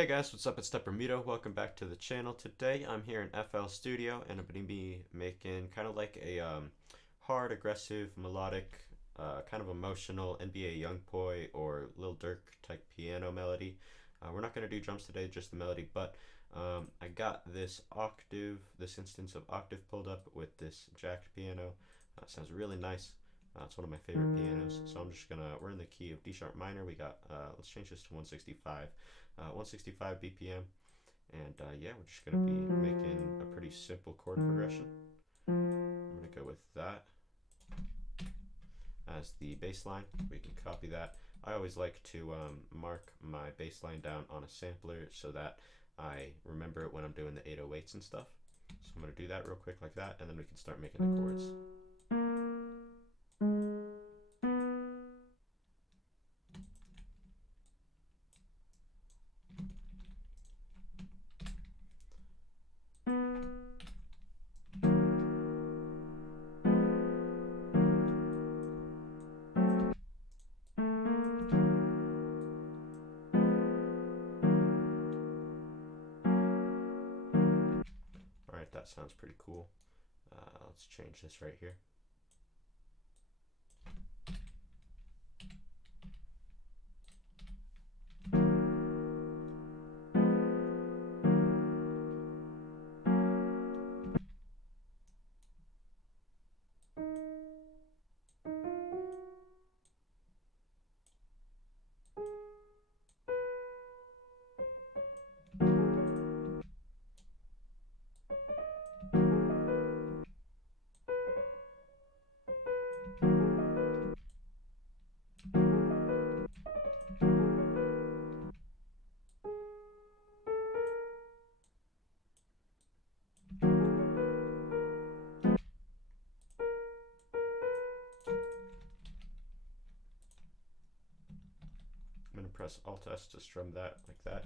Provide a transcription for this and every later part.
Hey guys, what's up? It's Deprimido. Welcome back to the channel. Today I'm here in FL Studio and I'm going to be making kind of like a hard, aggressive, melodic, kind of emotional NBA Youngboy or Lil Durk type piano melody. We're not going to do drums today, just the melody, but I got this octave, this instance of octave pulled up with this jacked piano. Sounds really nice. It's one of my favorite pianos. So I'm just gonna, we're in the key of D sharp minor. We got, let's change this to 165. 165 BPM, and yeah, we're just gonna be making a pretty simple chord progression. I'm gonna go with that as the bass line. We can copy that. I always like to mark my bass line down on a sampler so that I remember it when I'm doing the 808s and stuff. So I'm gonna do that real quick like that, and then we can start making the chords. Alright, that sounds pretty cool. Let's change this right here. I'm going to press Alt S to strum that like that,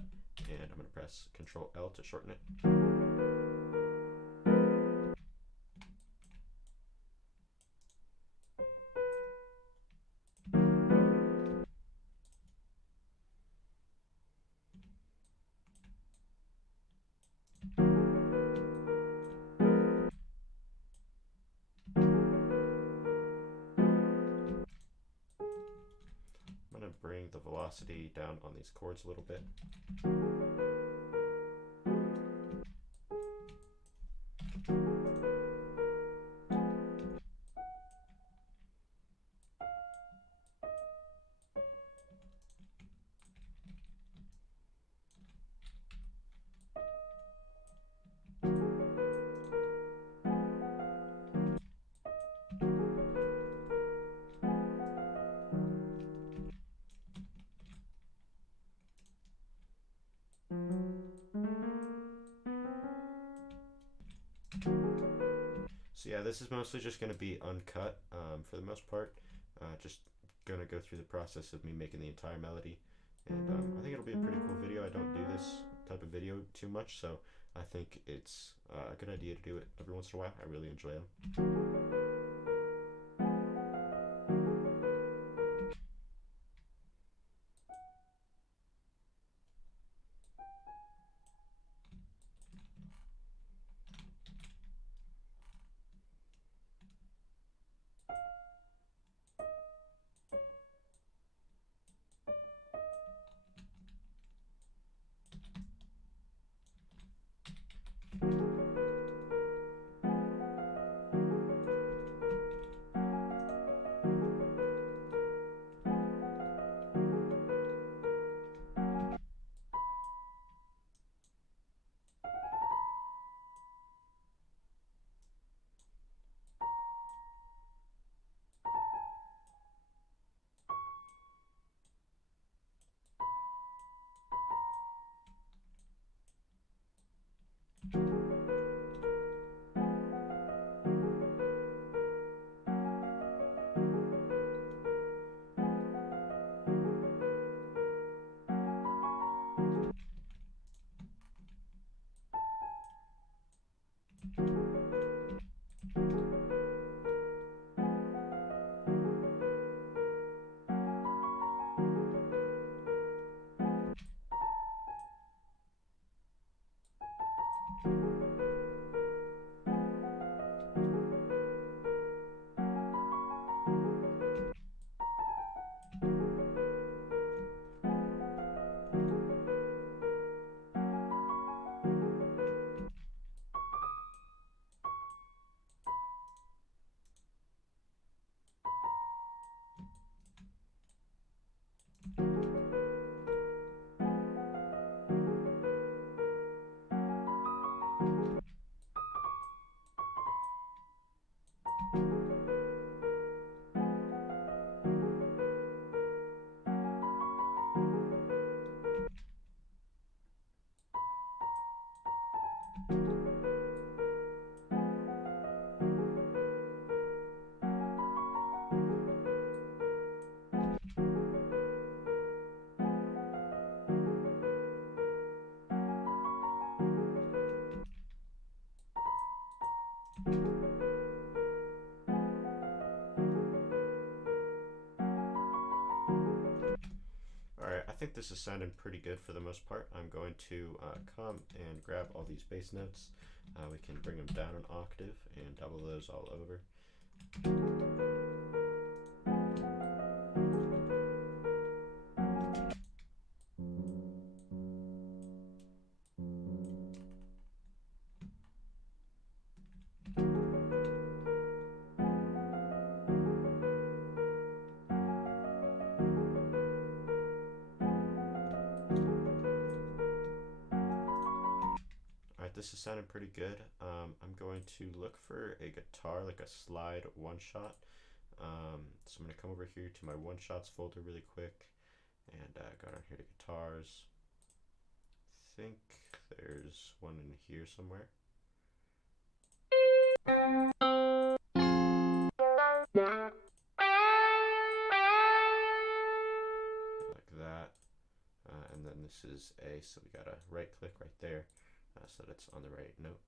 and I'm going to press Control L to shorten it. I'm going to bring the velocity down on these chords a little bit. So yeah, this is mostly just going to be uncut for the most part. Just going to go through the process of me making the entire melody. And I think it'll be a pretty cool video. I don't do this type of video too much, so I think it's a good idea to do it every once in a while. I really enjoy them. Alright, I think this is sounding pretty good for the most part. I'm going to come and grab all these bass notes. We can bring them down an octave and double those all over. This is sounding pretty good. I'm going to look for a guitar, like a slide one shot. So I'm going to come over here to my one shots folder really quick and go down here to guitars. I think there's one in here somewhere. Like that. And then this is A, so we got to right click right there. So that it's on the right note.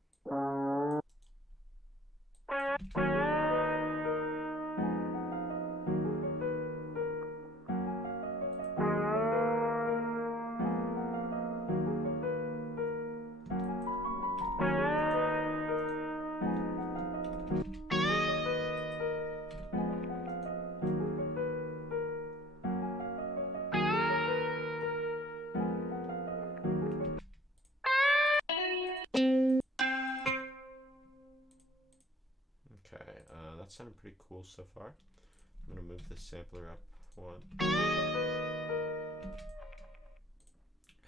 That sounded pretty cool so far. I'm going to move this sampler up one.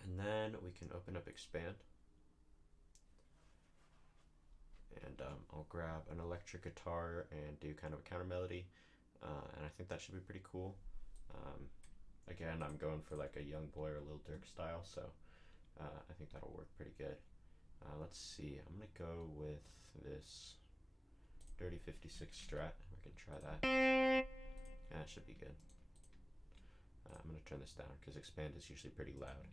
And then we can open up expand. And I'll grab an electric guitar and do kind of a counter melody. And I think that should be pretty cool. Again, I'm going for like a Youngboy or Lil Durk style, so I think that'll work pretty good. Let's see, I'm going to go with this Dirty 56 Strat. We can try that. Yeah, it should be good. I'm going to turn this down because expand is usually pretty loud.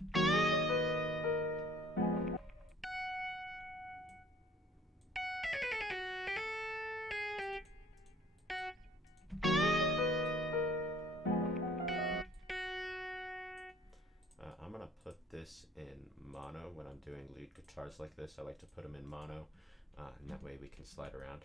I'm going to put this in mono when I'm doing lead guitars like this. I like to put them in mono, and that way we can slide around.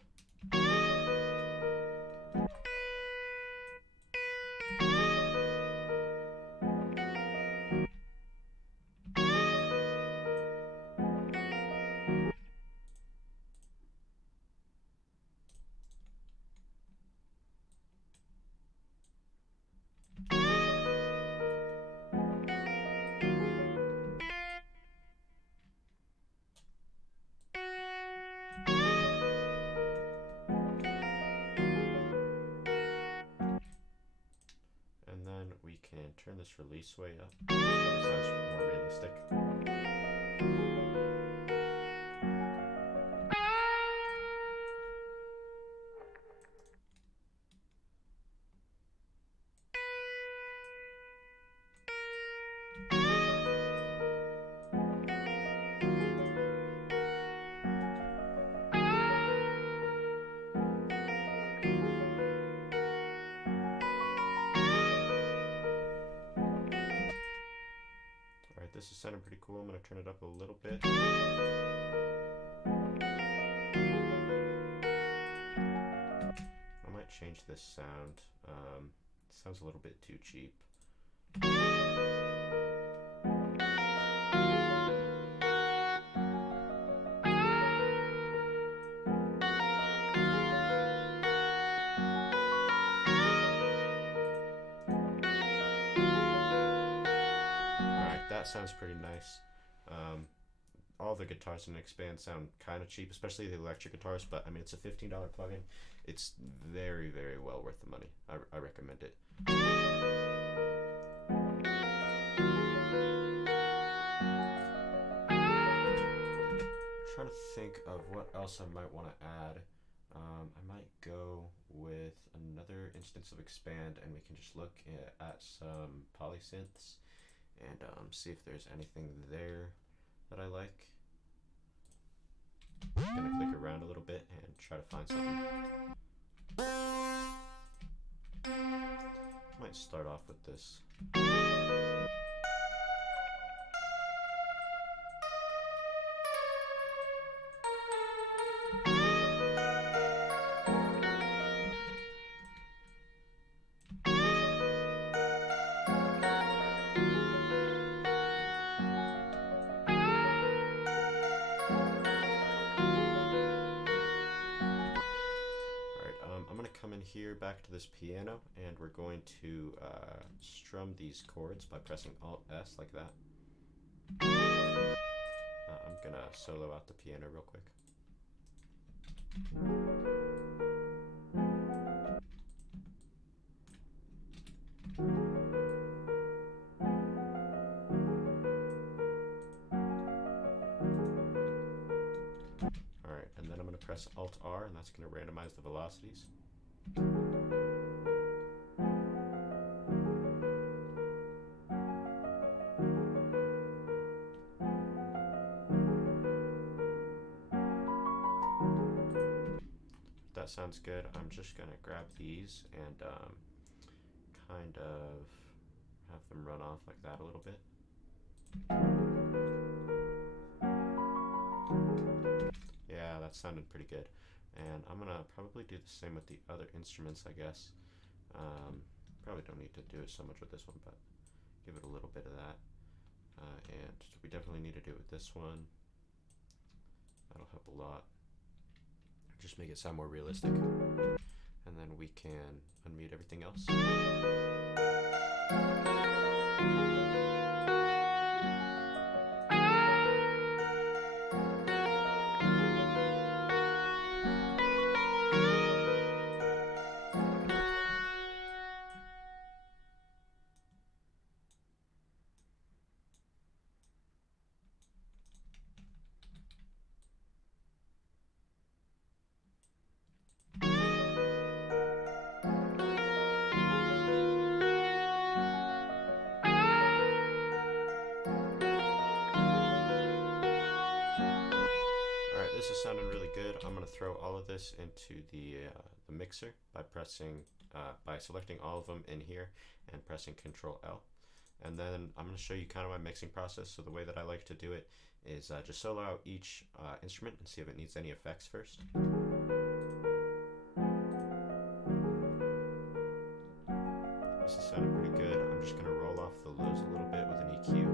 Turn this release way up. That sounds more realistic. This is sounding pretty cool. I'm going to turn it up a little bit. change this sound. It sounds a little bit too cheap. Alright, that sounds pretty nice. All the guitars in Expand sound kind of cheap, especially the electric guitars, but I mean, it's a $15 plugin. It's very, very well worth the money. I recommend it. Trying to think of what else I might want to add. I might go with another instance of Expand, and we can just look at some polysynths and see if there's anything there that I like. I'm gonna click around a little bit and try to find something. Might start off with this. Here back to this piano, and we're going to strum these chords by pressing Alt S like that. I'm gonna solo out the piano real quick. Alright, and then I'm gonna press Alt R, and that's gonna randomize the velocities. That sounds good. I'm just gonna grab these and kind of have them run off like that a little bit. Yeah, that sounded pretty good. And I'm gonna probably do the same with the other instruments, I guess. Probably don't need to do it so much with this one, but give it a little bit of that. And we definitely need to do it with this one. That'll help a lot. Just make it sound more realistic. And then we can unmute everything else. This is sounding really good. I'm going to throw all of this into the mixer by selecting all of them in here and pressing Control L. And then I'm going to show you kind of my mixing process. So the way that I like to do it is just solo out each instrument and see if it needs any effects first. This is sounding pretty good. I'm just going to roll off the lows a little bit with an EQ.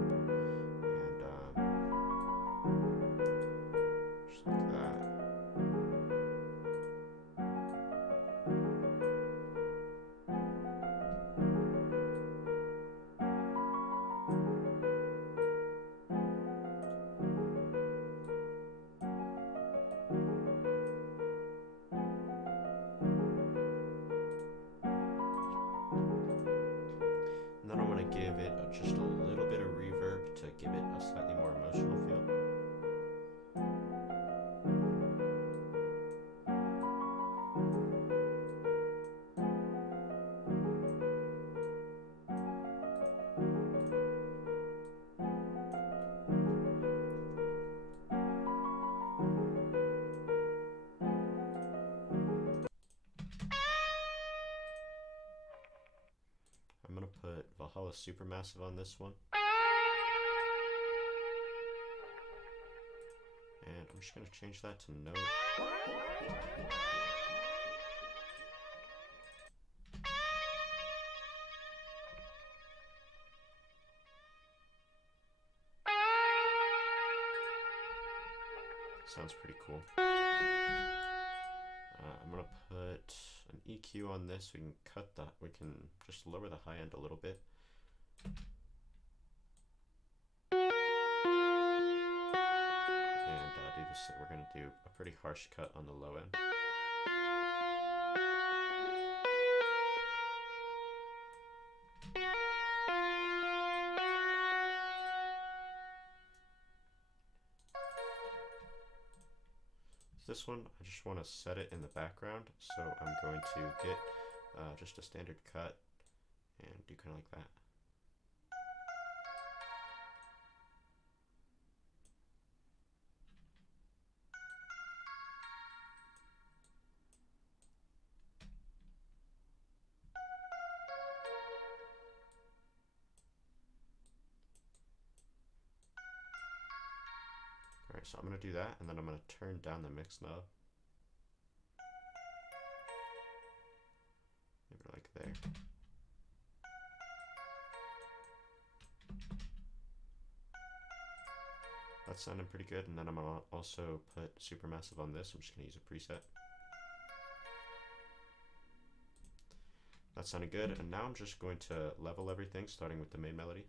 Give it just a little bit of reverb to give it a slightly more emotional feel. I'm going to put Valhalla Supermassive on this one. And I'm just going to change that to no. Sounds pretty cool. I'm gonna put an EQ on this. We can cut that. We can just lower the high end a little bit. And do this. We're gonna do a pretty harsh cut on the low end. This one, I just want to set it in the background, so I'm going to get just a standard cut and do kind of like that. Alright, so I'm going to do that, and then I'm going to turn down the mix knob. Maybe like there. That's sounding pretty good, and then I'm going to also put Supermassive on this. I'm just going to use a preset. That sounded good, and now I'm just going to level everything, starting with the main melody.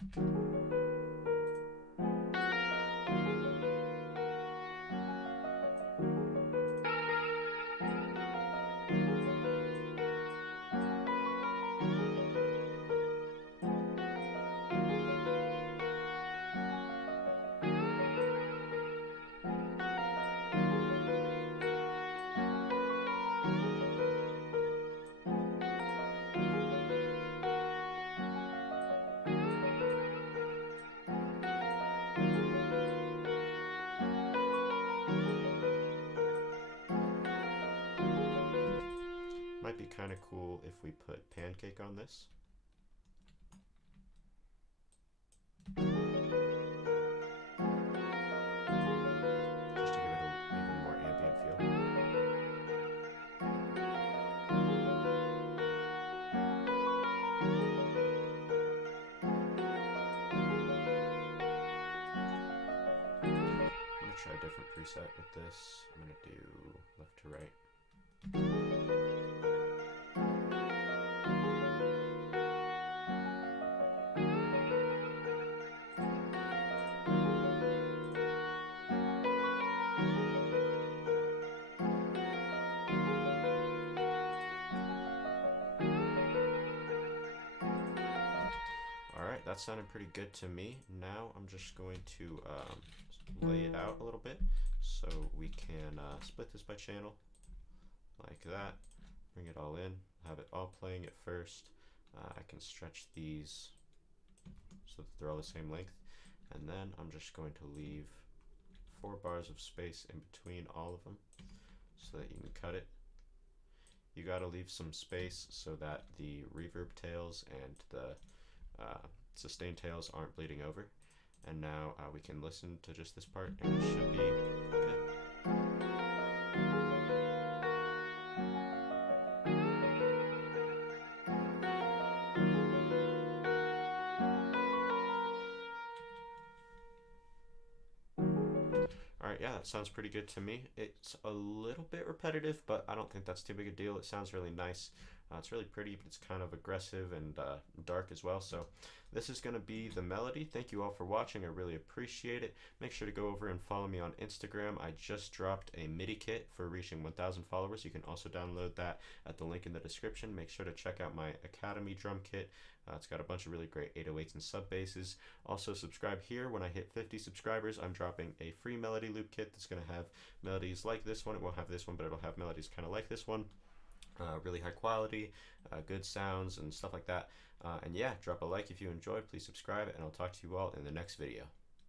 Might be kind of cool if we put Pancake on this. Just to give it an even more ambient feel. I'm going to try a different preset with this. I'm going to do left to right. Alright, that sounded pretty good to me. Now I'm just going to lay it out a little bit so we can split this by channel like that. Bring it all in, have it all playing at first. I can stretch these so that they're all the same length, and then I'm just going to leave 4 bars of space in between all of them so that you can cut it. You gotta leave some space so that the reverb tails and the sustain tails aren't bleeding over. And now we can listen to just this part, and it should be good. Alright, yeah, that sounds pretty good to me. It's a little bit repetitive, but I don't think that's too big a deal. It sounds really nice. It's really pretty, but it's kind of aggressive and dark as well. So this is going to be the melody. Thank you all for watching. I really appreciate it. Make sure to go over and follow me on Instagram. I just dropped a MIDI kit for reaching 1,000 followers. You can also download that at the link in the description. Make sure to check out my Academy drum kit. It's got a bunch of really great 808s and sub basses. Also subscribe here. When I hit 50 subscribers, I'm dropping a free melody loop kit that's going to have melodies like this one. It won't have this one, but it'll have melodies kind of like this one. Really high quality, good sounds and stuff like that. And yeah, drop a like if you enjoyed. Please subscribe, and I'll talk to you all in the next video.